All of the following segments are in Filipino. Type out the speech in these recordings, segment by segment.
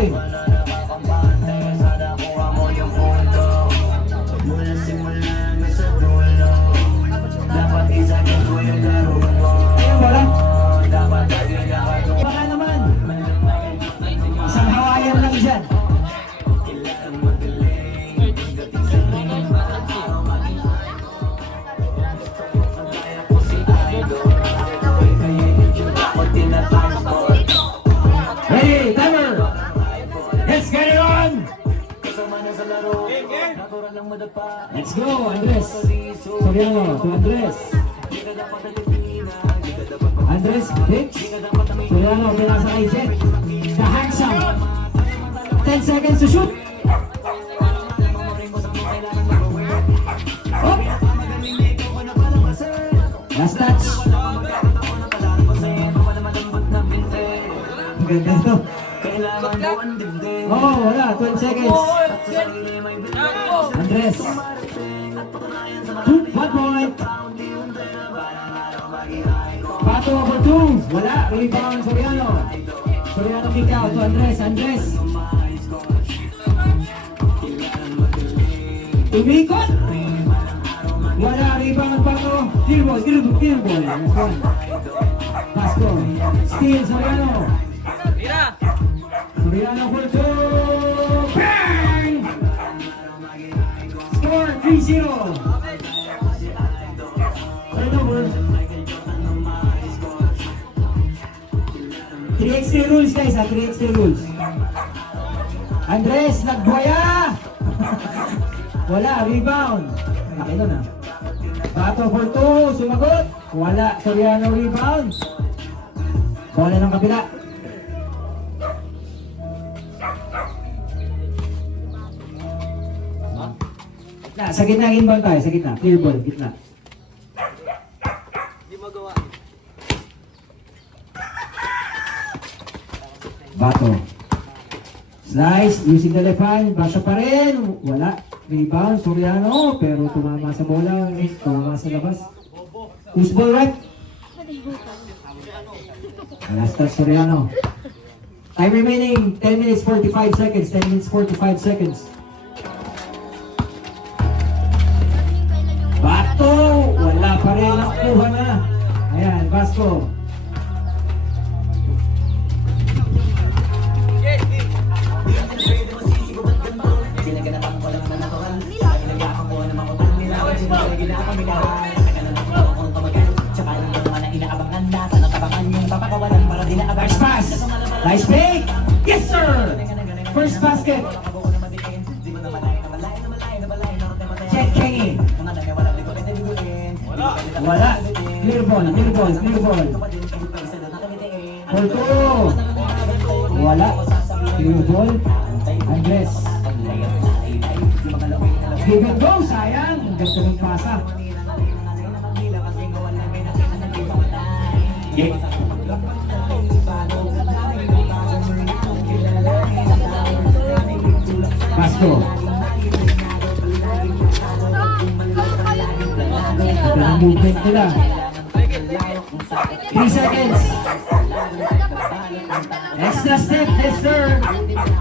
shooting. Ayun, wala. Baka naman. Isang hawayan lang dyan. Ready, timer! Let's get it on! Let's go, Andres! Soriano to Andres. Andres, Vicks. Soriano, pinasa kay Jet. The handsome. 10 seconds to shoot. Oh! Last touch. Ganda to. Oh, wala. 12 seconds. Andres. 1 point. Pato for 2. Wala. Rebound Soriano. Soriano kick out to Andres. Andres. Umikot. Wala. Rebound Pato. Clear ball. Clear ball. Pasko. Steal Soriano. Soriano for 2. Bang! Score 3-0. Turnover. 3x3 rules guys ha, 3x3 rules. Andres, nagbuhaya! Wala, rebound. Laki nun ha. Bato for 2, sumagot. Wala, Soriano rebound. Bola ng kabila. Sa gitna, inbound tayo, sa gitna. Clear ball, gitna. Hindi magawa. Bato. Slice, using the left hand. Basha pa rin. Wala. Rebound, Soriano. Pero tumama sa bola. Tumama sa labas. Who's ball right? Last touch, Soriano. Time remaining, 10 minutes 45 seconds. 10 minutes 45 seconds. Bato! Wala pa rin. Nakuha na. Ayan, Vasco. Nice pass! Nice fake! Yes, sir! First basket! Check Kenny! Wala! Clear ball! Clear ball! Clear ball! Porto! Wala! Clear ball! Andres! Give and go! Sayang! Ang ganda ng pasa! Okay. Vasco. Ito ang movement nila. 3 seconds. Extra step, yes sir.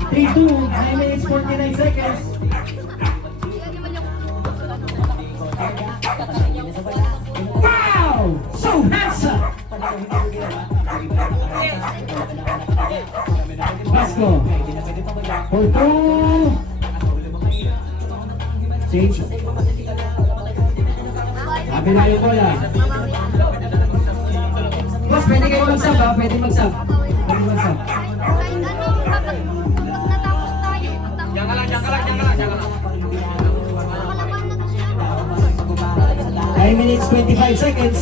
3-2, 9 minutes 49 seconds. Wow! So handsome! Vasco. For 2. Change. Sabi na yung bola. Boss, pwede kayo mag-sub ha? Pwede mag-sub. Pwede mag-sub. Diyan ka lang. 9 minutes 25 seconds.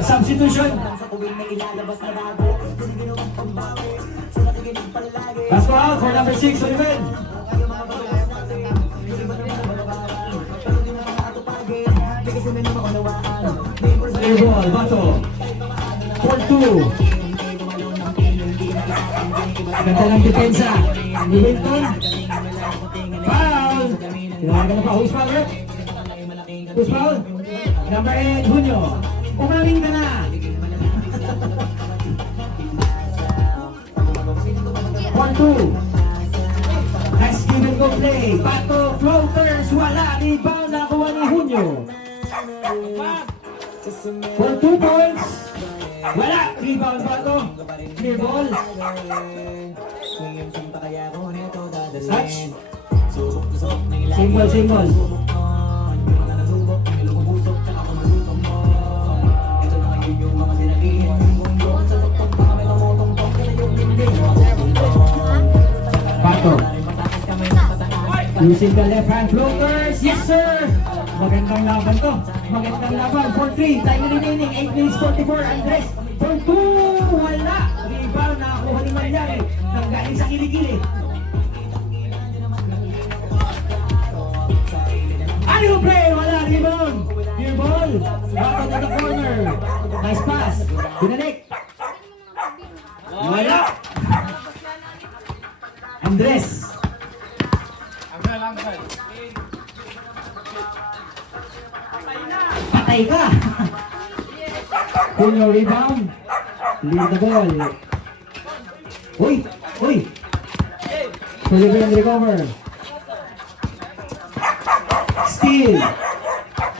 Substitution. Vasco out for number 6, Oliven. Clear ball, Bato. 4-2. Ganda ng depensa. Newington. Foul. Tinawagan na pa. Who's foul, Rick? Who's foul? Number 8, Junio. Umaling ka na. 2. Nice give and go play. Pato, floaters, wala. Rebound nakuha ni Junio. For 2 points. Wala. Rebound Pato. Clear ball. Touch. Single, single. Pato. Using the left hand floaters. Yes, sir. Magandang laban to. Magandang laban. For 3. Time remaining. 8 minutes 44. Andres. For 2. Wala. Rebound. Nakakuha ni Malyari. Nanggaling sa kilikili. Ano play? Wala. Rebound. Clear ball. Pato to the corner. Nice pass. Binalik. Wala. Andres. Patay ka. Junio rebound. Lead the ball. Uy! Uy! Sullivan recover. Steal.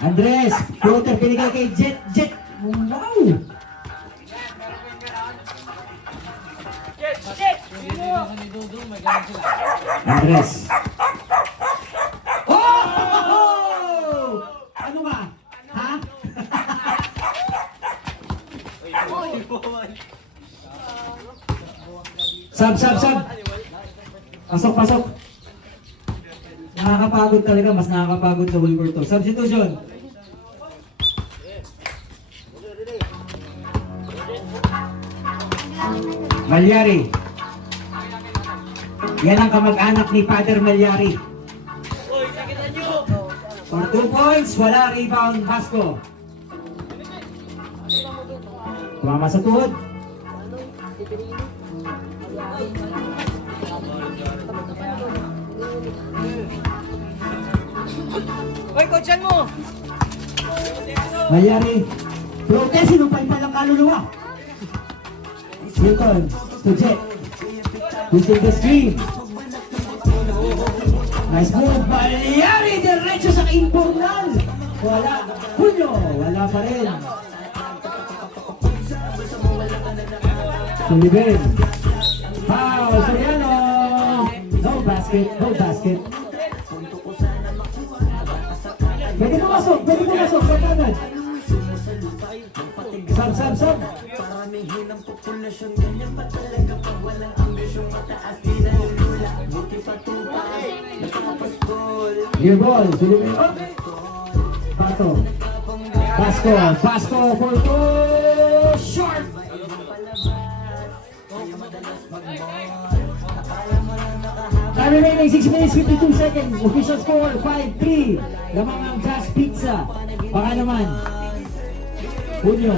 Andres. Floater pinigay kay Jet. Jet. Wow! Andres. Oh! Ano ka? Ha? Sub, sub, sub. Pasok, pasok. Nakakapagod talaga. Mas nakakapagod sa Wilbur to. Substitution. Malyari. Yan ang kamag-anak ni Father Malyari. For 2 points, wala. Rebound, Vasco. Tumama sa tuhod. Hoy, coachan mo! Malyari. Floater, sinupay pa lang kaluluwa. Newton to Jet. Using the screen. Nice move. Malyari, diretso sa informal. Wala. Junio, wala pa rin. Sullivan. Foul, Soriano. No basket, no basket. Pwede pumasok, pwede pumasok. Pagkanan. Sub, sub, sub. Clear ball, Sullivan. Oh. Pato. Vasco, Vasco for 2. Short. Time remaining 6 minutes 52 seconds. Official score 5-3. Lamang ang Jazz Pizza. Baka naman. Junio.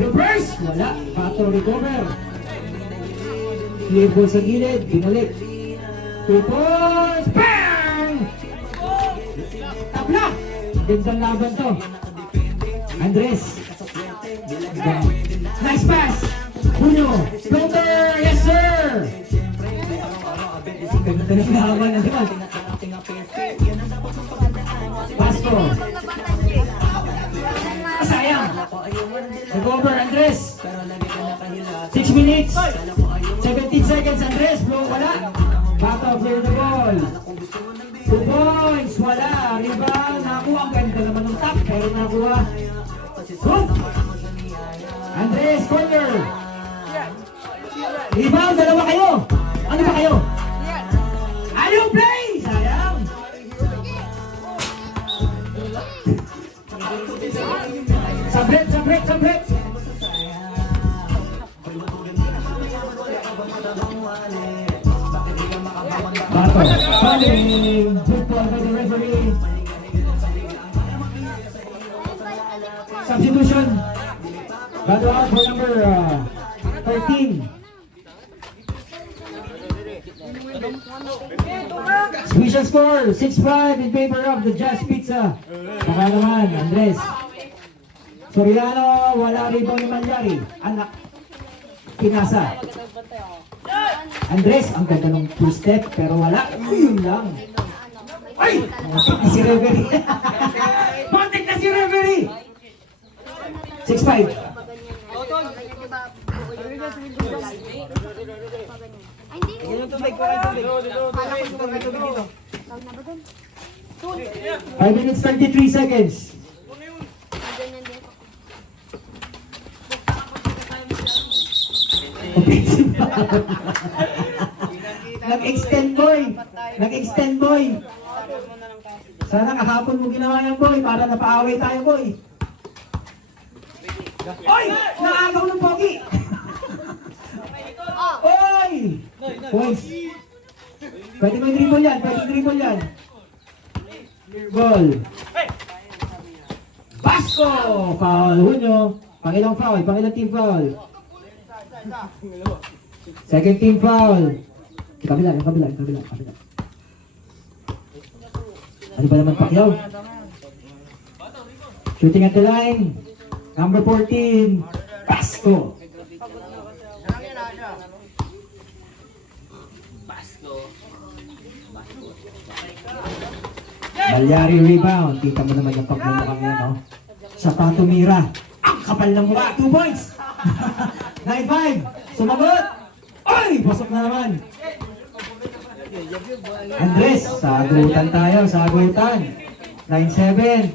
Reverse. Wala. Pato recover. Clear ball sa gilid. Binalik. 2 points. Bang! Tabla. Gandang laban to. Andres. Nice pass. Junio. Floater. Yes, sir. Ganda ng laban na naman. Vasco. Sayang. Recover, Andres. 6 minutes. 17 seconds, Andres. Blow, wala. Bato, clear the ball. 2 points, wala. Rebound, nakuha. Ang ganda naman ng top, pero nakuha. Good. Andres, corner. Rebound, dalawa kayo. Ano ba kayo? Ayaw play! Sayang! Sabret, sabret, sabret! Bato. Falling. Good ball by the referee. Substitution. Bato out for number 13. Special score, 6-5 in favor of the Jazz Pizza. Baka naman, Andres. Soriano, wala rebound ni Malyari. Anak, pinasa. Andres, ang ganda ng two-step, pero wala. Yun lang. Ay! Muntik na si referee. Muntik na si referee. 6-5. Ay, hindi. Yung tubig, parang tubig. Kala ko Tubig dito. Tawag na ba dun? 5 minutes 33 seconds. Ganyan din ako. Offensive foul. Nag-extend boy. Nag-extend boy. Sana kahapon mo ginawa yan boy para napaaway tayo boy. Oy! Naagaw ng pogi! Oy! Points. Pwede mo i-dribble yan. Pwede i-dribble yan. Ball. Basco! Foul. Hunyo. Pangilang foul. Pangilang team foul. Second team foul. Kabila. Ano ba naman Pacquiao? Shooting at the line. Number 14. Basco. Malyari rebound. Kita mo naman yung pagmumukhang yan, no? Sa patumira. Ang kapal ng mukha. 2 points. 9-5. Sumagot. Oy! Pasok na naman. Andres, sagutan tayo. Sagutan. 9-7.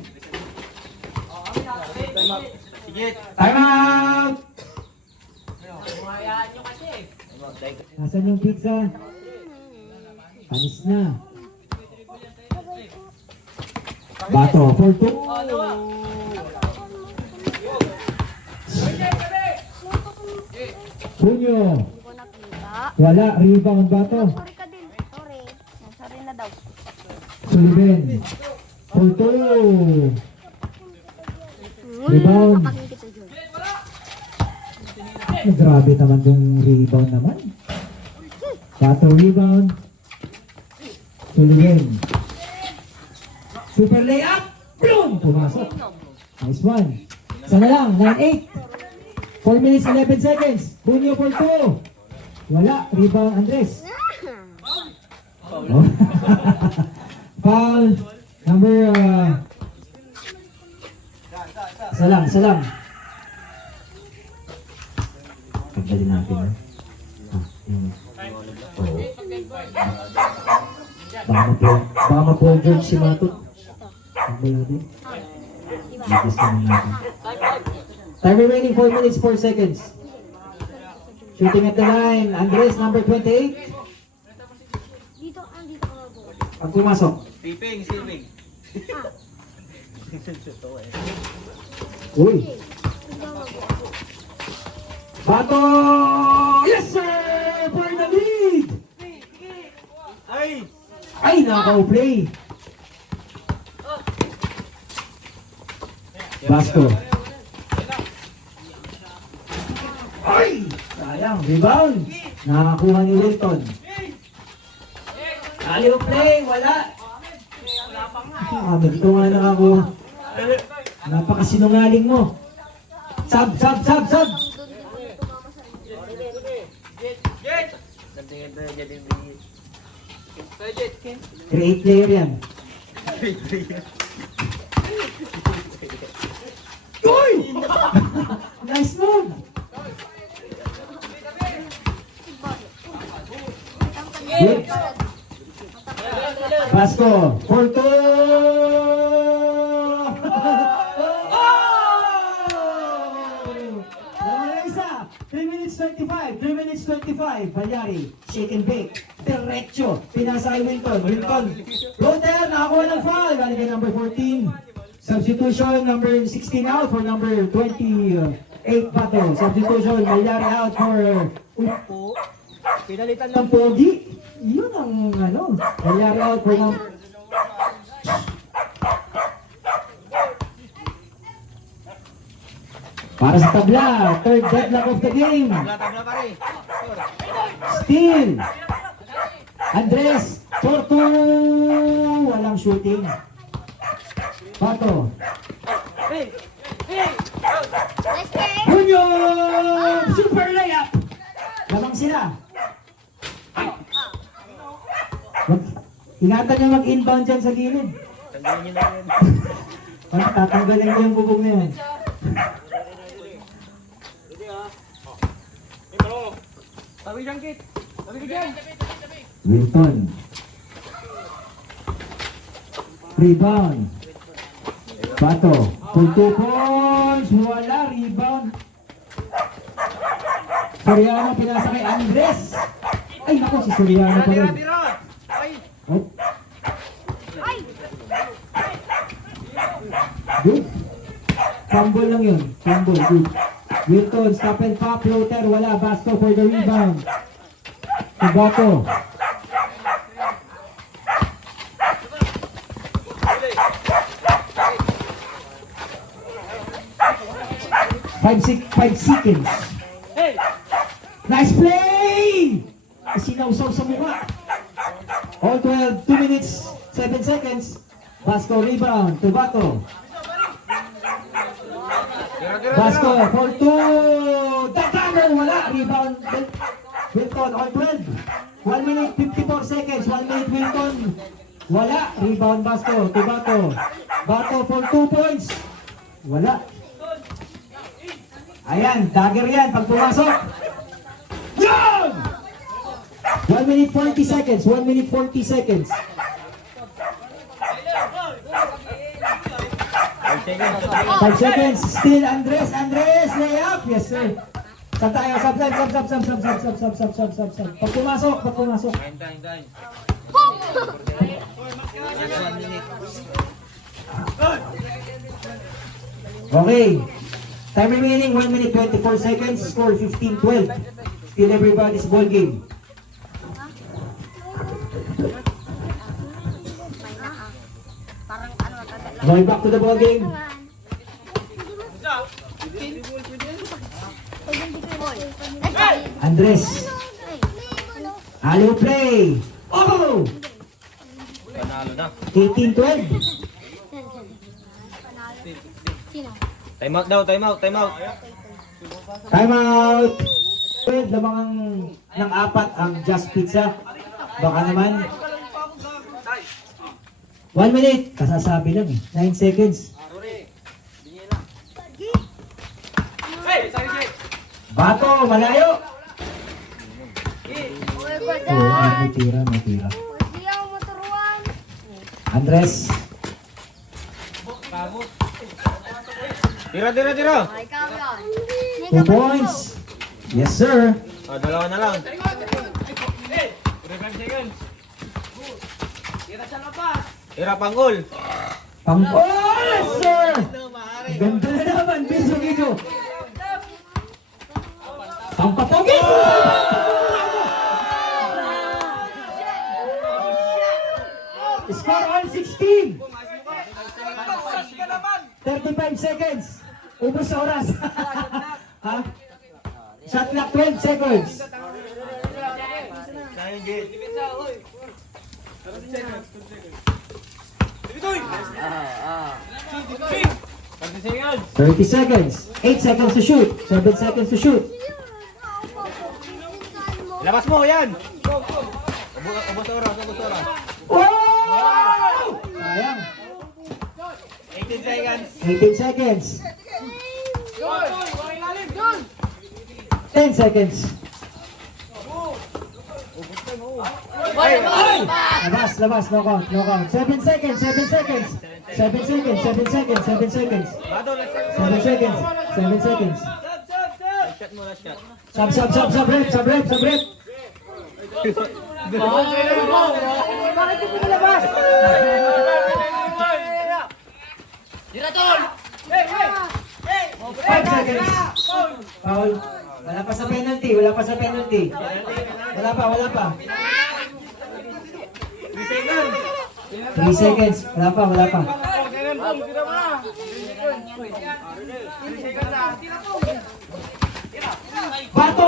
Time out! Nasaan yung pizza? Panis na. Bato, 4-2. Punyo. Hindi ko nakita. Wala, rebound bato. Sorry ka din. Sorry. Sorry na daw. Sullivan. 4-2. Rebound. Kapagin kita dyan. Grabe naman yung rebound naman. Bato rebound. Sullivan. Super layup. Boom! Pumasok. Nice one. Sana lang. 9-8. 4 minutes 11 seconds. Punyo for 2. Wala. Rebound Andres. Oh. Foul. Number... Salam. Pagdali natin, ha? Oo. Baka ma-Paul George si Matot. Pagdali natin. Ligis naman natin. Time remaining 4 minutes 4 seconds. Shooting at the line. Andres, number 28. Dito ka mag-buo. Pag pumasok. Siping. Uy. Bato! Yes, sir! For the lead! Ay, naka-play. Basco. Ay! Sayang, rebound. Nakakuha ni Wilton. Alley-oop play, wala. Ito nga nakakuha. Napakasinungaling mo. Sub. Create player yan. Uy! Nice move! Good. Basco, 4-2! Isa, 3 minutes 25, 3 minutes 25. Balyari, shake and bake. Diretso, pinasa kay Wilton. Floater, nakakuha ng foul. Balik kay number 14. Substitution, number 16 out for number 28 Bato. Substitution, Balyari out for Pinalitan ng pogi. Yun ang Balyari out for number... Para sa tabla, third deadlock of the game. Tabla pare. Steal. Andres, Torto. Walang shooting. Bato. Nice game! Junyo! Super layup. Lamang sila. Ingatan nyo mag-inbound dyan sa gilid. Tanggalin niyo na yun. Ano, tatanggalin ko yung bubog na yan. Tabi dyan, Kit. Tabi ka dyan. Wilton. Rebound. Bato. Full 2 points. Wala. Rebound. Soriano pinasa kay Andres. Ay, naku, si Soriano pa rin. Tira. Ay. Oh. Ay! Good. Fumble lang yun. Fumble. Good. Wilton, stop and pop. Floater. Wala. Basto for the rebound. Bato. Five seconds. Nice play! Sinausaw sa mukha. All 12, 2 minutes, 7 seconds. Basco rebound to Bato. Basco for 2. Tatalo, wala. Rebound. Wilton, all 12. 1 minute, 54 seconds. 1 minute, Wilton. Wala. Rebound Basco to Bato. Bato for 2 points. Wala. Ayan, dagger yan pag pumasok. Yan! 1 minute 40 seconds. 1 minute 40 seconds. 5 seconds. Still Andres. Andres, layup. Yes, sir. Sab tayo. Sab. Pag pumasok. Time. Okay. Time remaining 1 minute 24 seconds. Score 15-12. Still everybody's ball game. Parang ano, tagal lang. Going back to the ball game. Andres. Hello play. Oh! Panalo na. 18-12. Sino? Time out daw, time out. Time out. Lamang ng 4 ang Just Pizza. Baka naman. 1 minute. Kasasabi lang eh. 9 seconds. Bato, malayo. Oh, may tira. Hindi ako maturuan. Andres. Tira. Ay, ikaw yun. 2 points. Yes, sir. Dalawa na lang. Tira panggol. Oh, yes, sir. Ganda na naman. Biso. Pampapogi. Score on 16. 35 seconds. Ubus sa oras. Ha? Shot clock 12 seconds. Sayang, Jit. 30 seconds. 8 seconds to shoot. 7 seconds to shoot. Labas mo, yan. Ubus oras. Wow! Sayang. 18 seconds. 18 seconds. 10 seconds. Labas. No count. 7 seconds. 7 seconds. 7 seconds. 7 seconds. 7 seconds. Bado, let's go. 7 seconds. 7 seconds. Shot mo, last shot. Sub rep. Five seconds. Foul. Wala pa sa penalty. Wala pa. Wala pa. 3 seconds. 3 seconds. Wala pa. Bato!